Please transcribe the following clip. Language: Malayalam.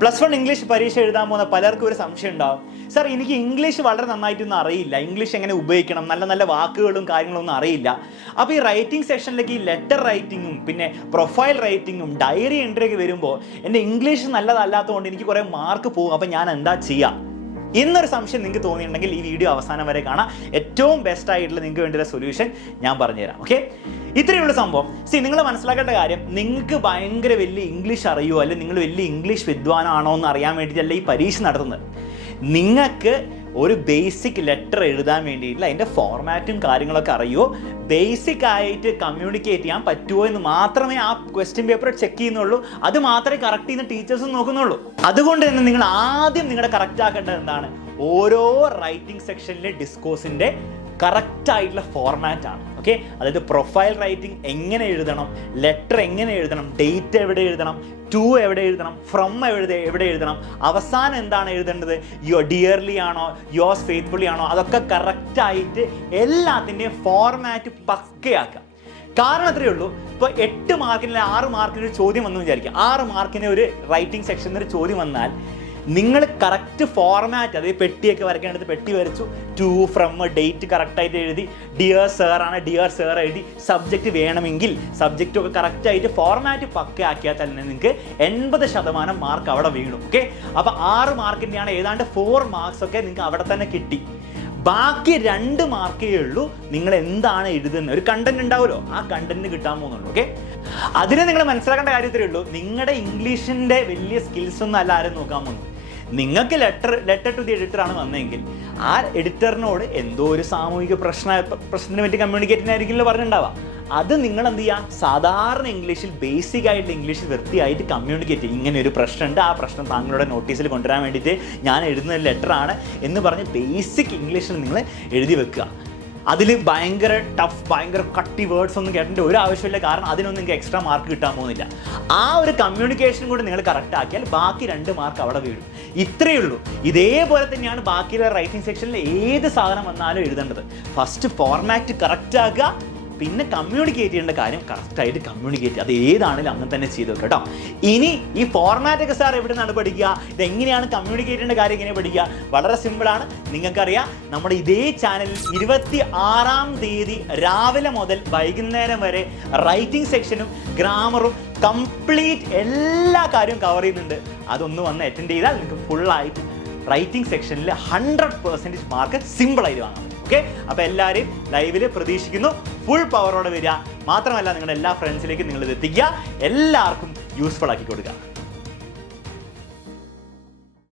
+1 ഇംഗ്ലീഷ് പരീക്ഷ എഴുതാൻ പോകുന്ന പലർക്കും ഒരു സംശയം ഉണ്ടാവും, സാർ എനിക്ക് ഇംഗ്ലീഷ് വളരെ നന്നായിട്ടൊന്നും അറിയില്ല, ഇംഗ്ലീഷ് എങ്ങനെ ഉപയോഗിക്കണം, നല്ല നല്ല വാക്കുകളും കാര്യങ്ങളൊന്നും അറിയില്ല. അപ്പോൾ ഈ റൈറ്റിംഗ് സെക്ഷനിലേക്ക് ഈ ലെറ്റർ റൈറ്റിങ്ങും പിന്നെ പ്രൊഫൈൽ റൈറ്റിങ്ങും ഡയറി എൻട്രി ഒക്കെ വരുമ്പോൾ എൻ്റെ ഇംഗ്ലീഷ് നല്ലതല്ലാത്തതുകൊണ്ട് എനിക്ക് കുറേ മാർക്ക് പോകും, അപ്പോൾ ഞാൻ എന്താ ചെയ്യുക എന്നൊരു സംശയം നിങ്ങൾക്ക് തോന്നിയിട്ടുണ്ടെങ്കിൽ ഈ വീഡിയോ അവസാനം വരെ കാണാം. ഏറ്റവും ബെസ്റ്റ് ആയിട്ടുള്ള നിങ്ങൾക്ക് വേണ്ടിയുള്ള സൊല്യൂഷൻ ഞാൻ പറഞ്ഞുതരാം. ഓക്കെ, ഇത്രയുള്ള സംഭവം. നിങ്ങൾ മനസ്സിലാക്കേണ്ട കാര്യം, നിങ്ങൾക്ക് ഭയങ്കര വലിയ ഇംഗ്ലീഷ് അറിയുമോ അല്ലെങ്കിൽ നിങ്ങൾ വലിയ ഇംഗ്ലീഷ് വിദ്വാനാണോ എന്ന് അറിയാൻ വേണ്ടിയിട്ടല്ല ഈ പരീക്ഷ നടത്തുന്നത്. നിങ്ങൾക്ക് ഒരു ബേസിക് ലെറ്റർ എഴുതാൻ വേണ്ടിയിട്ടുള്ള അതിൻ്റെ ഫോർമാറ്റും കാര്യങ്ങളൊക്കെ അറിയുമോ, ബേസിക് ആയിട്ട് കമ്മ്യൂണിക്കേറ്റ് ചെയ്യാൻ പറ്റുമോ എന്ന് മാത്രമേ ആ ക്വസ്റ്റ്യൻ പേപ്പർ ചെക്ക് ചെയ്യുന്നുള്ളൂ. അത് മാത്രമേ കറക്റ്റ് ചെയ്യുന്ന ടീച്ചേഴ്സും നോക്കുന്നുള്ളൂ. അതുകൊണ്ട് തന്നെ നിങ്ങൾ ആദ്യം നിങ്ങളുടെ കറക്റ്റ് ആക്കേണ്ടത് എന്താണ്, ഓരോ റൈറ്റിംഗ് സെക്ഷനിലെ ഡിസ്കോഴ്സിൻ്റെ കറക്റ്റ് ആയിട്ടുള്ള ഫോർമാറ്റ് ആണ്. ഓക്കെ, അതായത് പ്രൊഫൈൽ റൈറ്റിംഗ് എങ്ങനെ എഴുതണം, ലെറ്റർ എങ്ങനെ എഴുതണം, ഡേറ്റ് എവിടെ എഴുതണം, ടു എവിടെ എഴുതണം, ഫ്രം എവിടെ എഴുതണം, അവസാനം എന്താണ് എഴുതേണ്ടത്, ഡിയർലി ആണോ യോസ് ഫെയ്ത്ത്ഫുള്ളി ആണോ, അതൊക്കെ കറക്റ്റായിട്ട് എല്ലാത്തിൻ്റെയും ഫോർമാറ്റ് പക്കയാക്കുക. കാരണം അത്രയേ ഉള്ളൂ, ഇപ്പോൾ 8 മാർക്കിന് 6 മാർക്കിന് ഒരു ചോദ്യം വന്നു വിചാരിക്കുക. 6 മാർക്കിന് ഒരു റൈറ്റിംഗ് സെക്ഷനിൽ ഒരു ചോദ്യം വന്നാൽ നിങ്ങൾ കറക്റ്റ് ഫോർമാറ്റ്, അതായത് പെട്ടിയൊക്കെ വരയ്ക്കേണ്ടത് പെട്ടി വരച്ചു, ടു ഫ്രം ഡേറ്റ് കറക്റ്റായിട്ട് എഴുതി, ഡിയർ സർ ആണ് ഡിയർ സർ എഴുതി, സബ്ജക്റ്റ് വേണമെങ്കിൽ സബ്ജക്റ്റൊക്കെ കറക്റ്റായിട്ട് ഫോർമാറ്റ് പക്കയാക്കിയാൽ തന്നെ നിങ്ങൾക്ക് 80% മാർക്ക് അവിടെ വീണു. ഓക്കെ, അപ്പോൾ 6 മാർക്കിൻ്റെയാണ് ഏതാണ്ട് 4 മാർക്സ് ഒക്കെ നിങ്ങൾക്ക് അവിടെ തന്നെ കിട്ടി. ബാക്കി 2 മാർക്കേ ഉള്ളൂ നിങ്ങൾ എന്താണ് എഴുതുന്നത്, ഒരു കണ്ടന്റ് ഉണ്ടാവുമല്ലോ, ആ കണ്ടന്റ് കിട്ടാൻ പോകുന്നുള്ളൂ. ഓക്കെ, അതിനെ നിങ്ങൾ മനസ്സിലാക്കേണ്ട കാര്യത്തിലേ ഉള്ളൂ, നിങ്ങളുടെ ഇംഗ്ലീഷിൻ്റെ വലിയ സ്കിൽസ് ഒന്നും അല്ല ആരും നോക്കാൻ പോകുന്നത്. നിങ്ങൾക്ക് ലെറ്റർ ടു ദി എഡിറ്റർ ആണ് വന്നതെങ്കിൽ ആ എഡിറ്ററിനോട് എന്തോ ഒരു സാമൂഹിക പ്രശ്നത്തിനെ പറ്റി കമ്മ്യൂണിക്കേറ്റിനായിരിക്കുമല്ലോ പറഞ്ഞിട്ടുണ്ടാവുക. അത് നിങ്ങൾ എന്ത് ചെയ്യുക, സാധാരണ ഇംഗ്ലീഷിൽ ബേസിക് ആയിട്ട് ഇംഗ്ലീഷിൽ വൃത്തിയായിട്ട് കമ്മ്യൂണിക്കേറ്റ് ചെയ്യും. ഇങ്ങനെ ഒരു പ്രശ്നമുണ്ട്, ആ പ്രശ്നം താങ്കളുടെ നോട്ടീസിൽ കൊണ്ടുവരാൻ വേണ്ടിയിട്ട് ഞാൻ എഴുതുന്ന ലെറ്ററാണ് എന്ന് പറഞ്ഞ് ബേസിക് ഇംഗ്ലീഷിൽ നിങ്ങൾ എഴുതി വെക്കുക. അതിൽ ഭയങ്കര ടഫ്, ഭയങ്കര കട്ടി വേർഡ്സ് ഒന്നും കേട്ടേണ്ട ഒരു ആവശ്യമില്ല. കാരണം അതിനൊന്നും നിങ്ങൾക്ക് എക്സ്ട്രാ മാർക്ക് കിട്ടാൻ പോകുന്നില്ല. ആ ഒരു കമ്മ്യൂണിക്കേഷൻ കൂടി നിങ്ങൾ കറക്റ്റ് ആക്കിയാൽ ബാക്കി 2 മാർക്ക് അവിടെ വീഴും. ഇത്രയേ ഉള്ളൂ. ഇതേപോലെ തന്നെയാണ് ബാക്കിയുള്ള റൈറ്റിംഗ് സെക്ഷനിൽ ഏത് സാധനം വന്നാലും എഴുതേണ്ടത്. ഫസ്റ്റ് ഫോർമാറ്റ് കറക്റ്റ് ആക്കുക, പിന്നെ കമ്മ്യൂണിക്കേറ്റ് ചെയ്യേണ്ട കാര്യം കറക്റ്റായിട്ട് കമ്മ്യൂണിക്കേറ്റ്, അത് ഏതാണെങ്കിലും അങ്ങനെ തന്നെ ചെയ്തു വെക്കുക കേട്ടോ. ഇനി ഈ ഫോർമാറ്റൊക്കെ സാർ എവിടെ നിന്നാണ് പഠിക്കുക, ഇതെങ്ങനെയാണ് കമ്മ്യൂണിക്കേറ്റ് ചെയ്യേണ്ട കാര്യം എങ്ങനെ പഠിക്കുക, വളരെ സിമ്പിളാണ്. നിങ്ങൾക്കറിയാം, നമ്മുടെ ഇതേ ചാനലിൽ 26-ാം തീയതി രാവിലെ മുതൽ വൈകുന്നേരം വരെ റൈറ്റിംഗ് സെക്ഷനും ഗ്രാമറും കംപ്ലീറ്റ് എല്ലാ കാര്യവും കവർ ചെയ്യുന്നുണ്ട്. അതൊന്ന് വന്ന് അറ്റൻഡ് ചെയ്താൽ നിങ്ങൾക്ക് ഫുള്ളായിട്ട് റൈറ്റിംഗ് സെക്ഷനിൽ 100% മാർക്ക് സിമ്പിളായിട്ട് വാങ്ങാം. ഓക്കെ, അപ്പോൾ എല്ലാവരെയും ലൈവിൽ പ്രതീക്ഷിക്കുന്നു. ഫുൾ പവറോടെ വരിക. മാത്രമല്ല നിങ്ങളുടെ എല്ലാ ഫ്രണ്ട്സിലേക്കും നിങ്ങൾ ഇത് എത്തിക്കുക, എല്ലാവർക്കും യൂസ്ഫുൾ ആക്കി കൊടുക്കുക.